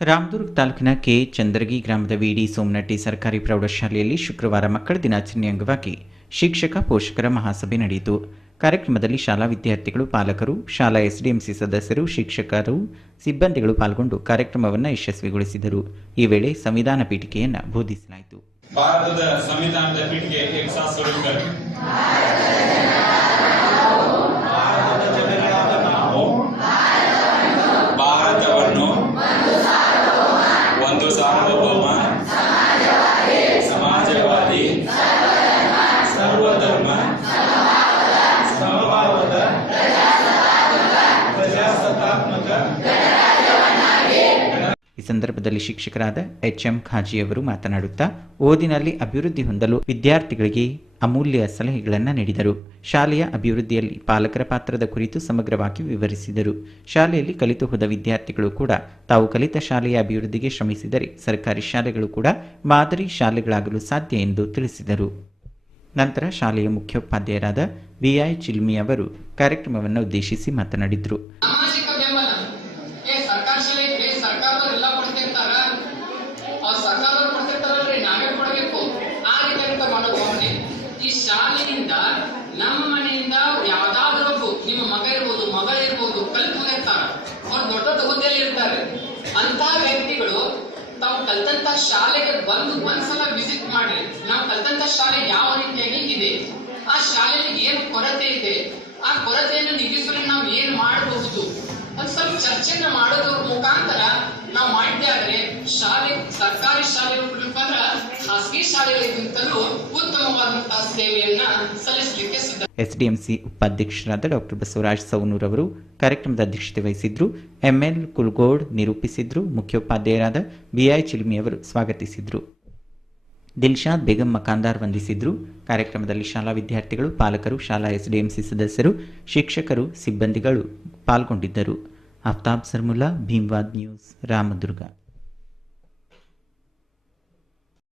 ರಾಮದುರ್ಗ ತಾಲೂಕಿನ ಕೆ ಚಂದ್ರಗಿ ಗ್ರಾಮದ ವಿಡಿ ಸೋಮನಟ್ಟಿ ಸರ್ಕಾರಿ ಪ್ರೌಢಶಾಲೆಯಲ್ಲಿ ಶುಕ್ರವಾರ ಮಕ್ಕಳ ದಿನಾಚರಣೆ ಅಂಗವಾಗಿ ಶಿಕ್ಷಕ ಪೋಷಕರ ಮಹಾಸಭೆ ನಡೆಯಿತು. ಕಾರ್ಯಕ್ರಮದಲ್ಲಿ ಶಾಲಾ ವಿದ್ಯಾರ್ಥಿಗಳು, ಪಾಲಕರು, ಶಾಲಾ ಎಸ್ಡಿಎಂಸಿ ಸದಸ್ಯರು, ಶಿಕ್ಷಕರು, ಸಿಬ್ಬಂದಿಗಳು ಪಾಲ್ಗೊಂಡು ಕಾರ್ಯಕ್ರಮವನ್ನು ಯಶಸ್ವಿಗೊಳಿಸಿದರು. ಈ ವೇಳೆ ಸಂವಿಧಾನ ಪೀಠಿಕೆಯನ್ನು ಬೋಧಿಸಲಾಯಿತು. ಭಾರತದ ಸಂವಿಧಾನದ ಪೀಠಿಕೆ ಭಾರತವನ್ನು ಒಂದು ಸಾರ್ವಭೌಮ ಸಮಾಜವಾದಿ ಸರ್ವಧರ್ಮ ಸಮಭಾವದ ಪ್ರಜಾಸತ್ತಾತ್ಮಕ. ಈ ಸಂದರ್ಭದಲ್ಲಿ ಶಿಕ್ಷಕರಾದ ಎಚ್ಎಂ ಖಾಜಿ ಅವರು ಮಾತನಾಡುತ್ತಾ ಓದಿನಲ್ಲಿ ಅಭಿವೃದ್ಧಿ ಹೊಂದಲು ವಿದ್ಯಾರ್ಥಿಗಳಿಗೆ ಅಮೂಲ್ಯ ಸಲಹೆಗಳನ್ನು ನೀಡಿದರು. ಶಾಲೆಯ ಅಭಿವೃದ್ಧಿಯಲ್ಲಿ ಪಾಲಕರ ಪಾತ್ರದ ಕುರಿತು ಸಮಗ್ರವಾಗಿ ವಿವರಿಸಿದರು. ಶಾಲೆಯಲ್ಲಿ ಕಲಿತು ಹೋದ ವಿದ್ಯಾರ್ಥಿಗಳು ಕೂಡ ತಾವು ಕಲಿತ ಶಾಲೆಯ ಅಭಿವೃದ್ಧಿಗೆ ಶ್ರಮಿಸಿದರೆ ಸರ್ಕಾರಿ ಶಾಲೆಗಳು ಕೂಡ ಮಾದರಿ ಶಾಲೆಗಳಾಗಲು ಸಾಧ್ಯ ಎಂದು ತಿಳಿಸಿದರು. ನಂತರ ಶಾಲೆಯ ಮುಖ್ಯೋಪಾಧ್ಯಾಯರಾದ ಬಿಐ ಚಿಲ್ಮಿ ಅವರು ಕಾರ್ಯಕ್ರಮವನ್ನು ಉದ್ದೇಶಿಸಿ ಮಾತನಾಡಿದರು. ಈ ಶಾಲೆಯಿಂದ ನಮ್ಮ ಮನೆಯಿಂದ ಯಾವ್ದಾದ್ರೂ ನಿಮ್ಮ ಮಗ ಇರ್ಬೋದು, ಮಗಳಿರ್ಬೋದು, ಕಲಿತು ಹೋಗಿರ್ತಾರ. ಅವ್ರು ದೊಡ್ಡ ದೊಡ್ಡ ಹುದ್ದೆಯಲ್ಲಿ ಇರ್ತಾರೆ. ಅಂತ ವ್ಯಕ್ತಿಗಳು ತಾವು ಕಲ್ತಂತ ಶಾಲೆಗೆ ಬಂದು ಒಂದ್ಸಲ ವಿಸಿಟ್ ಮಾಡ್ರಿ. ನಾವು ಕಲ್ತಂತ ಶಾಲೆ ಯಾವ ರೀತಿಯಾಗಿ ಇದೆ, ಆ ಶಾಲೆಯಲ್ಲಿ ಏನು ಕೊರತೆ ಇದೆ, ಆ ಕೊರತೆಯನ್ನು ನಿಗಿಸಲು ನಾವು ಏನ್ ಮಾಡಬಹುದು ಒಂದ್ ಸ್ವಲ್ಪ ಚರ್ಚೆನ ಮಾಡೋದ್ರ ಮುಖಾಂತರ ನಾವು ಮಾಡಿದ್ದೆ ಆದ್ರೆ ಶಾಲೆ ಸರ್ಕಾರಿ ಶಾಲೆಗಳು ಖಾಸಗಿ ಶಾಲೆಗಳಿಗಿಂತಲೂ ಉತ್ತಮವಾದಂತಹ ಸೇವೆಯನ್ನ ಸಲ್ಲಿಸಲಿಕ್ಕೆ ಸಿದ್ಧ. ಎಸ್ಡಿಎಂಸಿ ಉಪಾಧ್ಯಕ್ಷರಾದ ಡಾಕ್ಟರ್ ಬಸವರಾಜ್ ಸೌನೂರ್ ಅವರು ಕಾರ್ಯಕ್ರಮದ ಅಧ್ಯಕ್ಷತೆ ವಹಿಸಿದ್ರು. ಎಂಎಲ್ ಕುಲ್ಗೋಡ್ ನಿರೂಪಿಸಿದ್ರು. ಮುಖ್ಯೋಪಾಧ್ಯಾಯರಾದ ಬಿಐ ಚಿಲ್ಮಿ ಅವರು ಸ್ವಾಗತಿಸಿದ್ರು. ದಿಲ್ಶಾದ್ ಬೇಗಂ ಮಕಾಂದಾರ್ ವಂದಿಸಿದ್ರು. ಕಾರ್ಯಕ್ರಮದಲ್ಲಿ ಶಾಲಾ ವಿದ್ಯಾರ್ಥಿಗಳು, ಪಾಲಕರು, ಶಾಲಾ ಎಸ್ಡಿಎಂಸಿ ಸದಸ್ಯರು, ಶಿಕ್ಷಕರು, ಸಿಬ್ಬಂದಿಗಳು ಪಾಲ್ಗೊಂಡಿದ್ದರು. ಆಫ್ತಾಬ್ ಸರ್ಮುಲ್ಲಾ, ಭೀಮ್ವಾದ್ ನ್ಯೂಸ್, ರಾಮದುರ್ಗ.